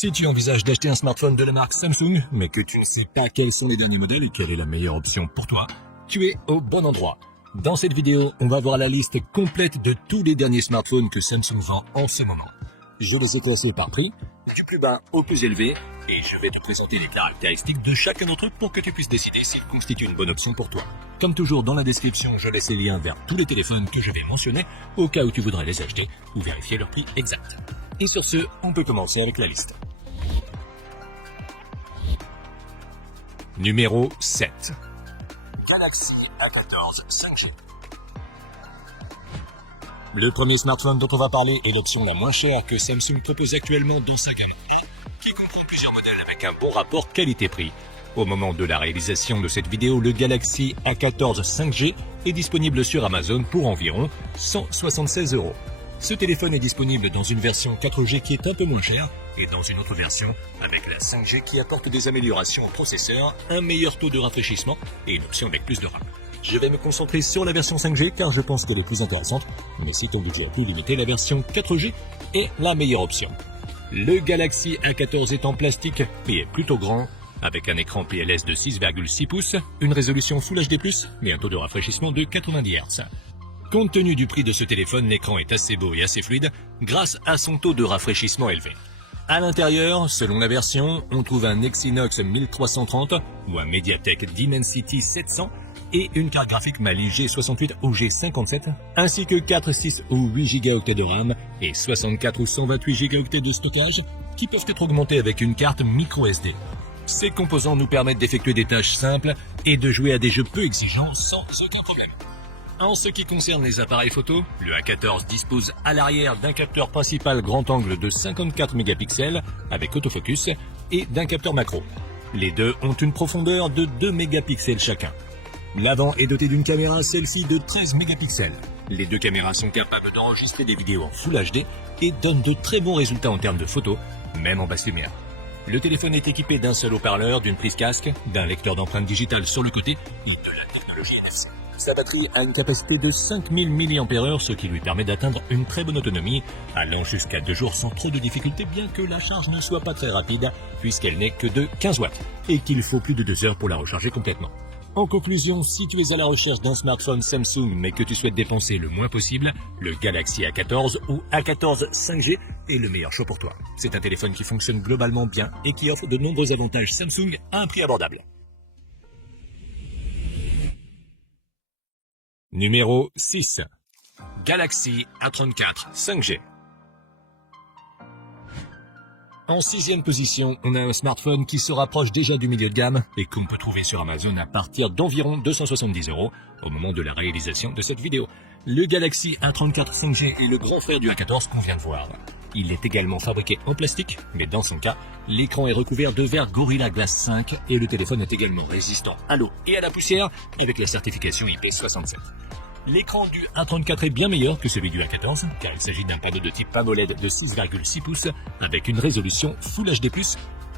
Si tu envisages d'acheter un smartphone de la marque Samsung, mais que tu ne sais pas quels sont les derniers modèles et quelle est la meilleure option pour toi, tu es au bon endroit. Dans cette vidéo, on va voir la liste complète de tous les derniers smartphones que Samsung vend en ce moment. Je les ai classés par prix, du plus bas au plus élevé, et je vais te présenter les caractéristiques de chacun d'entre eux pour que tu puisses décider s'ils constituent une bonne option pour toi. Comme toujours, dans la description, je laisse les liens vers tous les téléphones que je vais mentionner, au cas où tu voudrais les acheter ou vérifier leur prix exact. Et sur ce, on peut commencer avec la liste. Numéro 7. Galaxy A14 5G. Le premier smartphone dont on va parler est l'option la moins chère que Samsung propose actuellement dans sa gamme A, qui comprend plusieurs modèles avec un bon rapport qualité-prix. Au moment de la réalisation de cette vidéo, le Galaxy A14 5G est disponible sur Amazon pour environ 176 €. Ce téléphone est disponible dans une version 4G qui est un peu moins chère et dans une autre version avec la 5G qui apporte des améliorations au processeur, un meilleur taux de rafraîchissement et une option avec plus de RAM. Je vais me concentrer sur la version 5G car je pense qu'elle est plus intéressante, mais si ton budget est plus limité, la version 4G est la meilleure option. Le Galaxy A14 est en plastique et est plutôt grand, avec un écran PLS de 6,6 pouces, une résolution Full HD+, et un taux de rafraîchissement de 90 Hz. Compte tenu du prix de ce téléphone, l'écran est assez beau et assez fluide grâce à son taux de rafraîchissement élevé. À l'intérieur, selon la version, on trouve un Exynos 1330 ou un MediaTek Dimensity 700 et une carte graphique Mali G68 ou G57, ainsi que 4, 6 ou 8 Go de RAM et 64 ou 128 Go de stockage qui peuvent être augmentés avec une carte microSD. Ces composants nous permettent d'effectuer des tâches simples et de jouer à des jeux peu exigeants sans aucun problème. En ce qui concerne les appareils photo, le A14 dispose à l'arrière d'un capteur principal grand angle de 54 mégapixels avec autofocus et d'un capteur macro. Les deux ont une profondeur de 2 mégapixels chacun. L'avant est doté d'une caméra selfie de 13 mégapixels. Les deux caméras sont capables d'enregistrer des vidéos en Full HD et donnent de très bons résultats en termes de photos, même en basse lumière. Le téléphone est équipé d'un seul haut-parleur, d'une prise casque, d'un lecteur d'empreintes digitales sur le côté et de la technologie NFC. Sa batterie a une capacité de 5000 mAh, ce qui lui permet d'atteindre une très bonne autonomie, allant jusqu'à 2 jours sans trop de difficultés, bien que la charge ne soit pas très rapide, puisqu'elle n'est que de 15 watts, et qu'il faut plus de 2 heures pour la recharger complètement. En conclusion, si tu es à la recherche d'un smartphone Samsung mais que tu souhaites dépenser le moins possible, le Galaxy A14 ou A14 5G est le meilleur choix pour toi. C'est un téléphone qui fonctionne globalement bien et qui offre de nombreux avantages Samsung à un prix abordable. Numéro 6. Galaxy A34 5G. En 6e position, on a un smartphone qui se rapproche déjà du milieu de gamme et qu'on peut trouver sur Amazon à partir d'environ 270 € au moment de la réalisation de cette vidéo. Le Galaxy A34 5G est le grand frère du A14 qu'on vient de voir. Il est également fabriqué en plastique, mais dans son cas, l'écran est recouvert de verre Gorilla Glass 5 et le téléphone est également résistant à l'eau et à la poussière avec la certification IP67. L'écran du A34 est bien meilleur que celui du A14 car il s'agit d'un panneau de type AMOLED de 6,6 pouces avec une résolution Full HD+,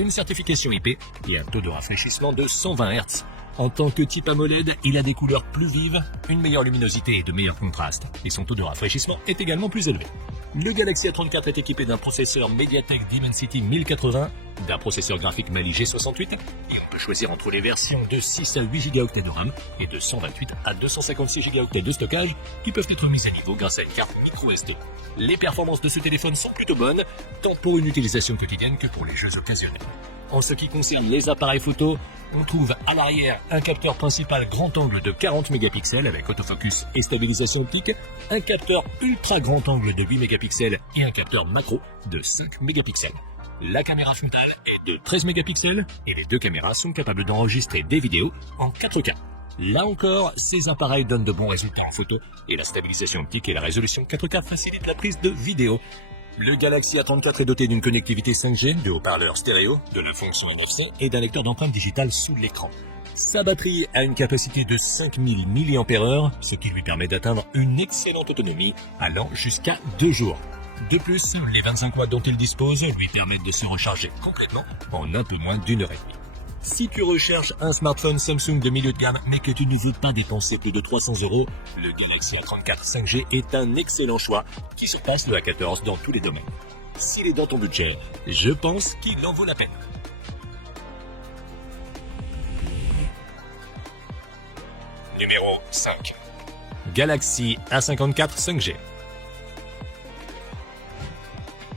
une certification IP et un taux de rafraîchissement de 120 Hz. En tant que type AMOLED, il a des couleurs plus vives, une meilleure luminosité et de meilleurs contrastes, et son taux de rafraîchissement est également plus élevé. Le Galaxy A34 est équipé d'un processeur MediaTek Dimensity 1080, d'un processeur graphique Mali G68, et on peut choisir entre les versions de 6 à 8 Go de RAM et de 128 à 256 Go de stockage qui peuvent être mises à niveau grâce à une carte microSD. Les performances de ce téléphone sont plutôt bonnes, tant pour une utilisation quotidienne que pour les jeux occasionnels. En ce qui concerne les appareils photo, on trouve à l'arrière un capteur principal grand angle de 40 mégapixels avec autofocus et stabilisation optique, un capteur ultra grand angle de 8 mégapixels et un capteur macro de 5 mégapixels. La caméra frontale est de 13 mégapixels et les deux caméras sont capables d'enregistrer des vidéos en 4K. Là encore, ces appareils donnent de bons résultats en photo et la stabilisation optique et la résolution 4K facilitent la prise de vidéos. Le Galaxy A34 est doté d'une connectivité 5G, de haut-parleurs stéréo, de la fonction NFC et d'un lecteur d'empreintes digitales sous l'écran. Sa batterie a une capacité de 5000 mAh, ce qui lui permet d'atteindre une excellente autonomie allant jusqu'à 2 jours. De plus, les 25 watts dont il dispose lui permettent de se recharger complètement en un peu moins d'1 heure et demie. Si tu recherches un smartphone Samsung de milieu de gamme mais que tu ne veux pas dépenser plus de 300 €, le Galaxy A34 5G est un excellent choix qui surpasse le A14 dans tous les domaines. s'il est dans ton budget, je pense qu'il en vaut la peine. Numéro 5. Galaxy A54 5G.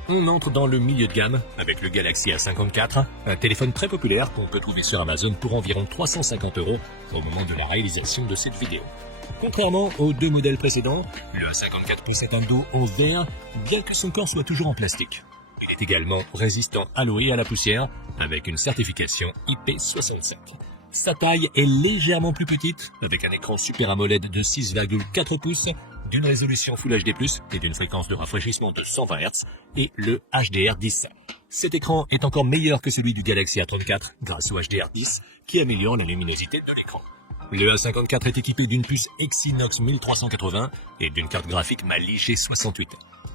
On entre dans le milieu de gamme avec le Galaxy A54, un téléphone très populaire qu'on peut trouver sur Amazon pour environ 350 € au moment de la réalisation de cette vidéo. Contrairement aux deux modèles précédents, le A54 possède un dos en verre, bien que son corps soit toujours en plastique. Il est également résistant à l'eau et à la poussière, avec une certification IP65. Sa taille est légèrement plus petite, avec un écran Super AMOLED de 6,4 pouces, d'une résolution Full HD+, et d'une fréquence de rafraîchissement de 120 Hz, et le HDR10. Cet écran est encore meilleur que celui du Galaxy A34 grâce au HDR10, qui améliore la luminosité de l'écran. Le A54 est équipé d'une puce Exynos 1380 et d'une carte graphique Mali G68.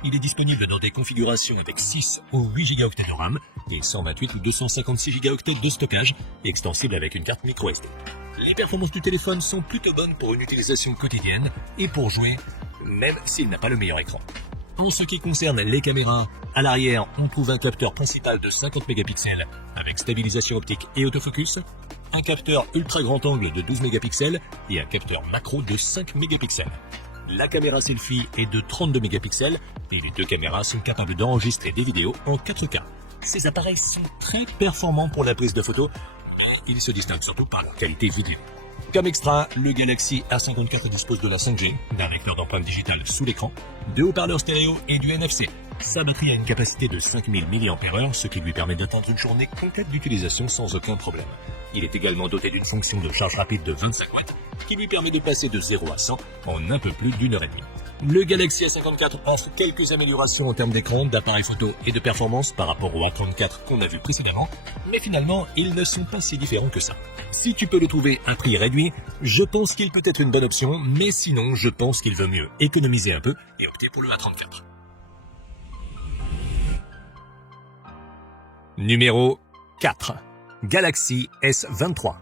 Il est disponible dans des configurations avec 6 ou 8 Go de RAM et 128 ou 256 Go de stockage, extensible avec une carte microSD. Les performances du téléphone sont plutôt bonnes pour une utilisation quotidienne et pour jouer, même s'il n'a pas le meilleur écran. En ce qui concerne les caméras, à l'arrière, on trouve un capteur principal de 50 mégapixels avec stabilisation optique et autofocus, un capteur ultra grand angle de 12 mégapixels et un capteur macro de 5 mégapixels. La caméra selfie est de 32 mégapixels et les deux caméras sont capables d'enregistrer des vidéos en 4K. Ces appareils sont très performants pour la prise de photos. Ils se distinguent surtout par leur qualité vidéo. Comme extra, le Galaxy A54 dispose de la 5G, d'un lecteur d'empreintes digitales sous l'écran, de haut-parleurs stéréo et du NFC. Sa batterie a une capacité de 5000 mAh, ce qui lui permet d'atteindre une journée complète d'utilisation sans aucun problème. Il est également doté d'une fonction de charge rapide de 25 watts, qui lui permet de passer de 0 à 100 en un peu plus d'une heure et demie. Le Galaxy A54 offre quelques améliorations en termes d'écran, d'appareil photo et de performance par rapport au A34 qu'on a vu précédemment, mais finalement, ils ne sont pas si différents que ça. Si tu peux le trouver à prix réduit, je pense qu'il peut être une bonne option, mais sinon, je pense qu'il vaut mieux économiser un peu et opter pour le A34. Numéro 4. Galaxy S23.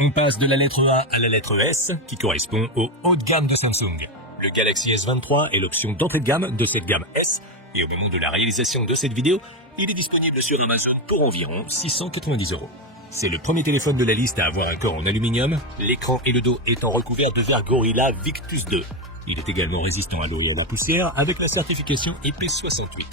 On passe de la lettre A à la lettre S, qui correspond au haut de gamme de Samsung. Le Galaxy S23 est l'option d'entrée de gamme de cette gamme S, et au moment de la réalisation de cette vidéo, il est disponible sur Amazon pour environ 690 €. C'est le premier téléphone de la liste à avoir un corps en aluminium, l'écran et le dos étant recouverts de verre Gorilla Victus 2. Il est également résistant à l'eau et à la poussière avec la certification IP68.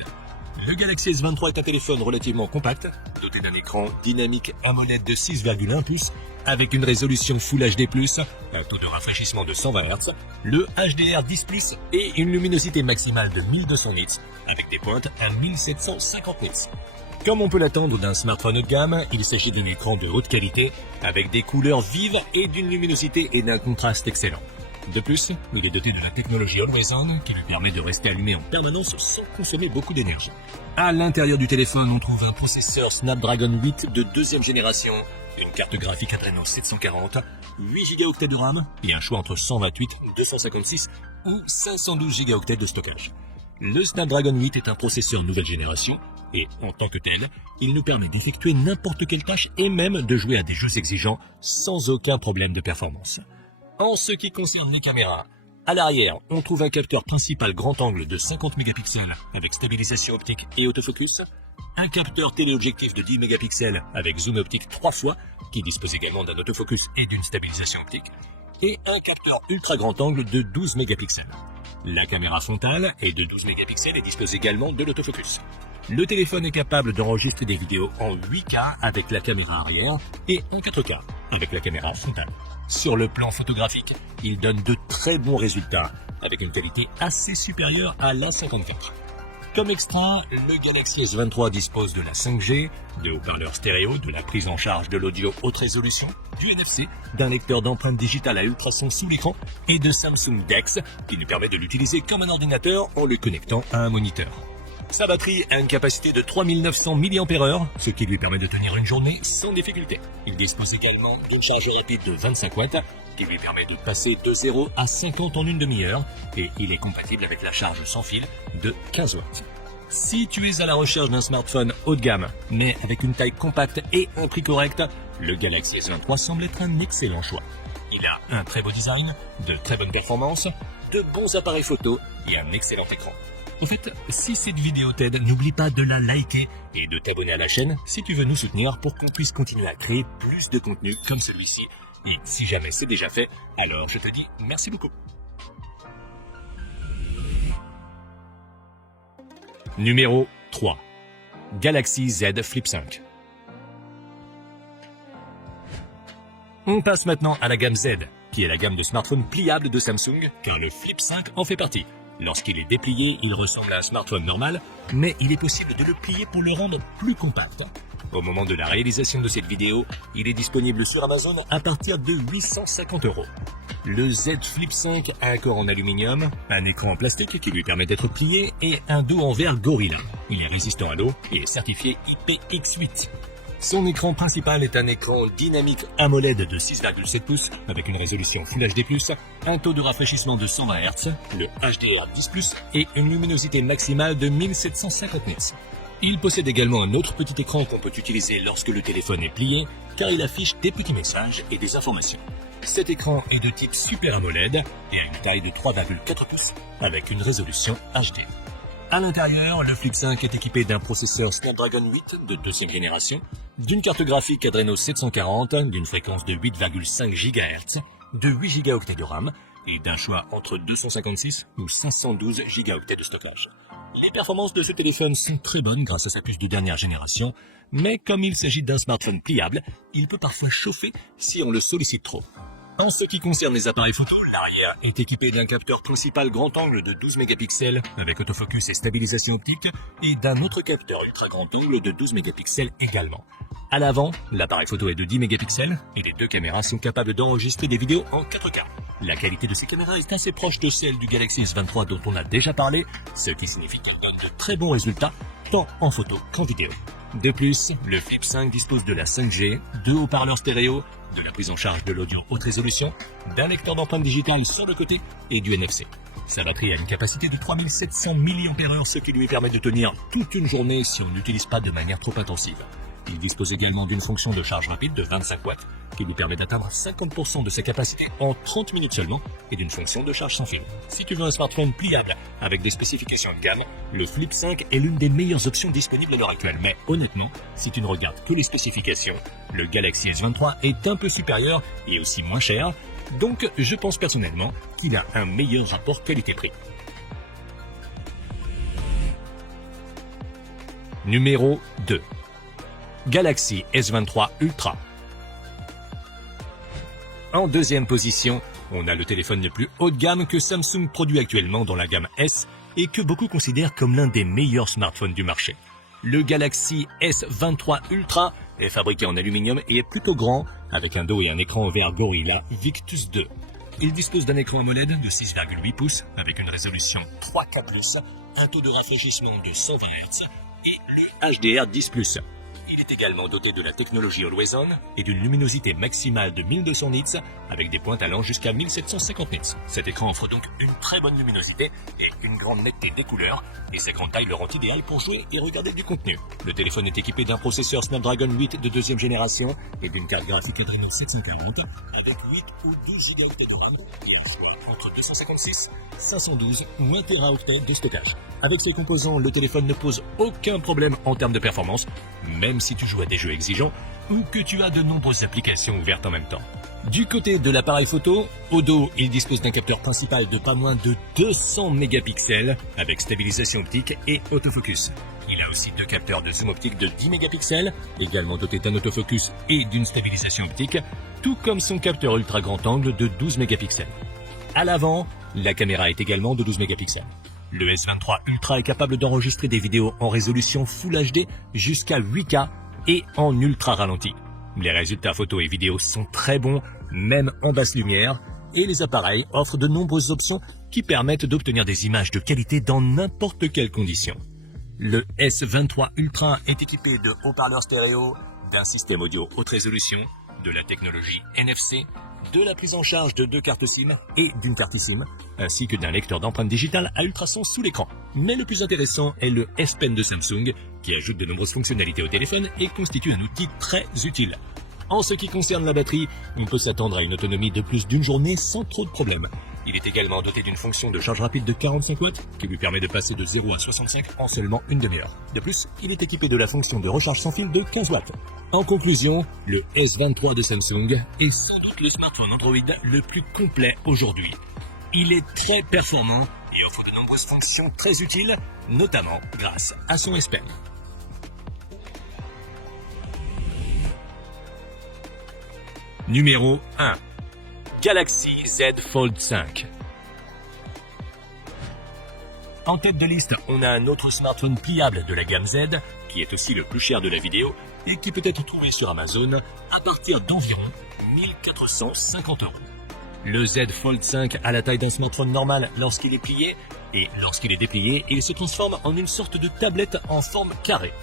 Le Galaxy S23 est un téléphone relativement compact, doté d'un écran dynamique AMOLED de 6,1 pouces, avec une résolution Full HD+, un taux de rafraîchissement de 120 Hz, le HDR10+, et une luminosité maximale de 1200 nits, avec des pointes à 1750 nits. Comme on peut l'attendre d'un smartphone haut de gamme, il s'agit d'un écran de haute qualité, avec des couleurs vives et d'une luminosité et d'un contraste excellent. De plus, il est doté de la technologie Always On qui lui permet de rester allumé en permanence sans consommer beaucoup d'énergie. À l'intérieur du téléphone, on trouve un processeur Snapdragon 8 de deuxième génération, une carte graphique Adreno 740, 8 Go de RAM et un choix entre 128, 256 ou 512 Go de stockage. Le Snapdragon 8 est un processeur nouvelle génération et, en tant que tel, il nous permet d'effectuer n'importe quelle tâche et même de jouer à des jeux exigeants sans aucun problème de performance. En ce qui concerne les caméras, à l'arrière, on trouve un capteur principal grand angle de 50 mégapixels avec stabilisation optique et autofocus, un capteur téléobjectif de 10 mégapixels avec zoom optique 3 fois, qui dispose également d'un autofocus et d'une stabilisation optique, et un capteur ultra grand angle de 12 mégapixels. La caméra frontale est de 12 mégapixels et dispose également de l'autofocus. Le téléphone est capable d'enregistrer des vidéos en 8K avec la caméra arrière et en 4K avec la caméra frontale. Sur le plan photographique, il donne de très bons résultats avec une qualité assez supérieure à l'A54. Comme extra, le Galaxy S23 dispose de la 5G, de haut-parleurs stéréo, de la prise en charge de l'audio haute résolution, du NFC, d'un lecteur d'empreintes digitales à ultrasons sous l'écran et de Samsung DeX qui nous permet de l'utiliser comme un ordinateur en le connectant à un moniteur. Sa batterie a une capacité de 3900 mAh, ce qui lui permet de tenir une journée sans difficulté. Il dispose également d'une charge rapide de 25 watts, qui lui permet de passer de 0 à 50 en une demi-heure, et il est compatible avec la charge sans fil de 15 watts. Si tu es à la recherche d'un smartphone haut de gamme, mais avec une taille compacte et un prix correct, le Galaxy S23 semble être un excellent choix. Il a un très beau design, de très bonnes performances, de bons appareils photo et un excellent écran. En fait, si cette vidéo t'aide, n'oublie pas de la liker et de t'abonner à la chaîne si tu veux nous soutenir pour qu'on puisse continuer à créer plus de contenu comme celui-ci. Et si jamais c'est déjà fait, alors je te dis merci beaucoup. Numéro 3. Galaxy Z Flip 5. On passe maintenant à la gamme Z, qui est la gamme de smartphones pliables de Samsung, car le Flip 5 en fait partie. Lorsqu'il est déplié, il ressemble à un smartphone normal, mais il est possible de le plier pour le rendre plus compact. Au moment de la réalisation de cette vidéo, il est disponible sur Amazon à partir de 850 €. Le Z Flip 5 a un corps en aluminium, un écran en plastique qui lui permet d'être plié et un dos en verre Gorilla. Il est résistant à l'eau et est certifié IPX8. Son écran principal est un écran dynamique AMOLED de 6,7 pouces avec une résolution Full HD+, un taux de rafraîchissement de 120 Hz, le HDR10+, et une luminosité maximale de 1750 nits. Il possède également un autre petit écran qu'on peut utiliser lorsque le téléphone est plié, car il affiche des petits messages et des informations. Cet écran est de type Super AMOLED et a une taille de 3,4 pouces avec une résolution HD. À l'intérieur, le Flip 5 est équipé d'un processeur Snapdragon 8 de deuxième génération, d'une carte graphique Adreno 740 d'une fréquence de 8,5 GHz, de 8 Go de RAM et d'un choix entre 256 ou 512 Go de stockage. Les performances de ce téléphone sont très bonnes grâce à sa puce de dernière génération, mais comme il s'agit d'un smartphone pliable, il peut parfois chauffer si on le sollicite trop. En ce qui concerne les appareils photo, l'arrière est équipé d'un capteur principal grand angle de 12 mégapixels avec autofocus et stabilisation optique et d'un autre capteur ultra grand angle de 12 mégapixels également. À l'avant, l'appareil photo est de 10 mégapixels et les deux caméras sont capables d'enregistrer des vidéos en 4K. La qualité de ces caméras est assez proche de celle du Galaxy S23 dont on a déjà parlé, ce qui signifie qu'elle donne de très bons résultats tant en photo qu'en vidéo. De plus, le Flip 5 dispose de la 5G, de haut-parleurs stéréo, de la prise en charge de l'audio haute résolution, d'un lecteur d'empreintes digitales sur le côté et du NFC. Sa batterie a une capacité de 3700 mAh, ce qui lui permet de tenir toute une journée si on n'utilise pas de manière trop intensive. Il dispose également d'une fonction de charge rapide de 25 watts qui lui permet d'atteindre 50% de sa capacité en 30 minutes seulement et d'une fonction de charge sans fil. Si tu veux un smartphone pliable avec des spécifications de gamme, le Flip 5 est l'une des meilleures options disponibles à l'heure actuelle. Mais honnêtement, si tu ne regardes que les spécifications, le Galaxy S23 est un peu supérieur et aussi moins cher, donc je pense personnellement qu'il a un meilleur rapport qualité-prix. Numéro 2. Galaxy S23 Ultra. En deuxième position, on a le téléphone le plus haut de gamme que Samsung produit actuellement dans la gamme S et que beaucoup considèrent comme l'un des meilleurs smartphones du marché. Le Galaxy S23 Ultra est fabriqué en aluminium et est plutôt grand, avec un dos et un écran en verre Gorilla Victus 2. Il dispose d'un écran AMOLED de 6,8 pouces avec une résolution 3K+, un taux de rafraîchissement de 120 Hz et le HDR10+. Il est également doté de la technologie Always On et d'une luminosité maximale de 1200 nits avec des pointes allant jusqu'à 1750 nits. Cet écran offre donc une très bonne luminosité et une grande netteté des couleurs et sa grande taille le rend idéal pour jouer et regarder du contenu. Le téléphone est équipé d'un processeur Snapdragon 8 de deuxième génération et d'une carte graphique Adreno 740 avec 8 ou 12 Go de RAM et un choix entre 256, 512 ou 1 TB de stockage. Avec ces composants, le téléphone ne pose aucun problème en termes de performance, même si tu joues à des jeux exigeants ou que tu as de nombreuses applications ouvertes en même temps. Du côté de l'appareil photo, au dos, il dispose d'un capteur principal de pas moins de 200 mégapixels avec stabilisation optique et autofocus. Il a aussi deux capteurs de zoom optique de 10 mégapixels, également dotés d'un autofocus et d'une stabilisation optique, tout comme son capteur ultra grand angle de 12 mégapixels. À l'avant, la caméra est également de 12 mégapixels. Le S23 Ultra est capable d'enregistrer des vidéos en résolution Full HD jusqu'à 8K et en ultra ralenti. Les résultats photos et vidéos sont très bons, même en basse lumière, et les appareils offrent de nombreuses options qui permettent d'obtenir des images de qualité dans n'importe quelle condition. Le S23 Ultra est équipé de haut-parleurs stéréo, d'un système audio haute résolution, de la technologie NFC, de la prise en charge de 2 cartes SIM et d'une carte eSIM, ainsi que d'un lecteur d'empreintes digitales à ultrasons sous l'écran. Mais le plus intéressant est le S Pen de Samsung, qui ajoute de nombreuses fonctionnalités au téléphone et constitue un outil très utile. En ce qui concerne la batterie, on peut s'attendre à une autonomie de plus d'une journée sans trop de problèmes. Il est également doté d'une fonction de charge rapide de 45 watts qui lui permet de passer de 0 à 65 en seulement une demi-heure. De plus, il est équipé de la fonction de recharge sans fil de 15 watts. En conclusion, le S23 de Samsung est sans doute le smartphone Android le plus complet aujourd'hui. Il est très performant et offre de nombreuses fonctions très utiles, notamment grâce à son S Pen. Numéro 1. Galaxy Z Fold 5. En tête de liste, on a un autre smartphone pliable de la gamme Z, qui est aussi le plus cher de la vidéo, et qui peut être trouvé sur Amazon à partir d'environ 1450 €. Le Z Fold 5 a la taille d'un smartphone normal lorsqu'il est plié, et lorsqu'il est déplié, il se transforme en une sorte de tablette en forme carrée.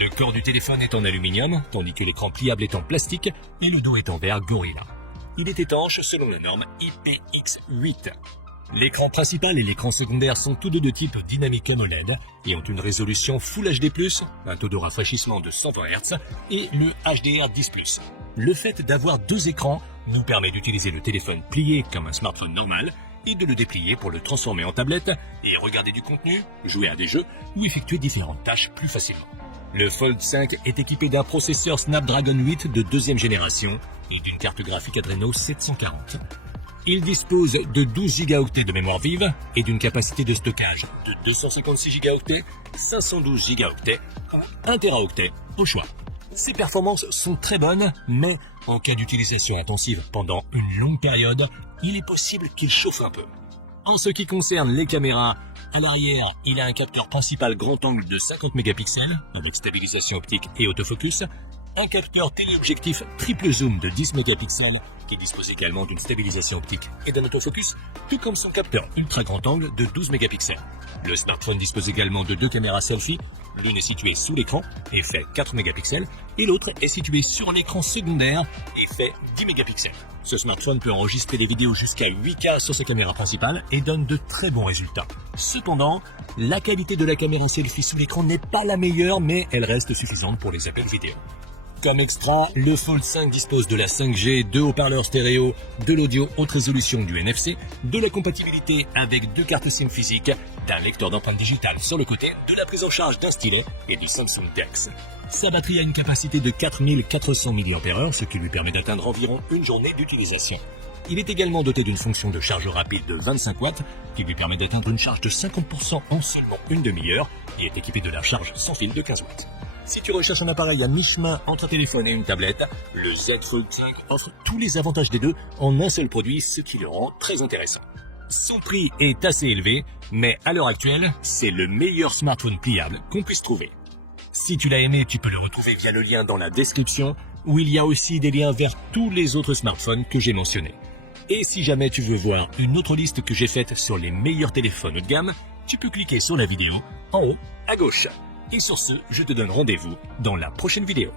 Le corps du téléphone est en aluminium, tandis que l'écran pliable est en plastique et le dos est en verre Gorilla. Il est étanche selon la norme IPX8. L'écran principal et l'écran secondaire sont tous deux de type Dynamic AMOLED et ont une résolution Full HD+, un taux de rafraîchissement de 120 Hz et le HDR10+. Le fait d'avoir deux écrans nous permet d'utiliser le téléphone plié comme un smartphone normal et de le déplier pour le transformer en tablette et regarder du contenu, jouer à des jeux ou effectuer différentes tâches plus facilement. Le Fold 5 est équipé d'un processeur Snapdragon 8 de deuxième génération et d'une carte graphique Adreno 740. Il dispose de 12 Go de mémoire vive et d'une capacité de stockage de 256 Go, 512 Go ou 1 Teraoctet au choix. Ses performances sont très bonnes, mais en cas d'utilisation intensive pendant une longue période, il est possible qu'il chauffe un peu. En ce qui concerne les caméras, à l'arrière, il a un capteur principal grand angle de 50 mégapixels avec stabilisation optique et autofocus, un capteur téléobjectif triple zoom de 10 mégapixels qui dispose également d'une stabilisation optique et d'un autofocus, tout comme son capteur ultra grand angle de 12 mégapixels. Le smartphone dispose également de deux caméras selfie, l'une est située sous l'écran et fait 4 mégapixels et l'autre est située sur l'écran secondaire et fait 10 mégapixels. Ce smartphone peut enregistrer des vidéos jusqu'à 8K sur sa caméra principale et donne de très bons résultats. Cependant, la qualité de la caméra selfie sous l'écran n'est pas la meilleure, mais elle reste suffisante pour les appels vidéo. Comme extra, le Fold 5 dispose de la 5G, deux haut-parleurs stéréo, de l'audio haute résolution du NFC, de la compatibilité avec deux cartes SIM physiques, d'un lecteur d'empreintes digitales sur le côté, de la prise en charge d'un stylet et du Samsung DeX. Sa batterie a une capacité de 4400 mAh, ce qui lui permet d'atteindre environ une journée d'utilisation. Il est également doté d'une fonction de charge rapide de 25 watts, qui lui permet d'atteindre une charge de 50% en seulement une demi-heure, et est équipé de la charge sans fil de 15 watts. Si tu recherches un appareil à mi-chemin entre un téléphone et une tablette, le Z Fold 5 offre tous les avantages des deux en un seul produit, ce qui le rend très intéressant. Son prix est assez élevé, mais à l'heure actuelle, c'est le meilleur smartphone pliable qu'on puisse trouver. Si tu l'as aimé, tu peux le retrouver via le lien dans la description, où il y a aussi des liens vers tous les autres smartphones que j'ai mentionnés. Et si jamais tu veux voir une autre liste que j'ai faite sur les meilleurs téléphones haut de gamme, tu peux cliquer sur la vidéo en haut à gauche. Et sur ce, je te donne rendez-vous dans la prochaine vidéo.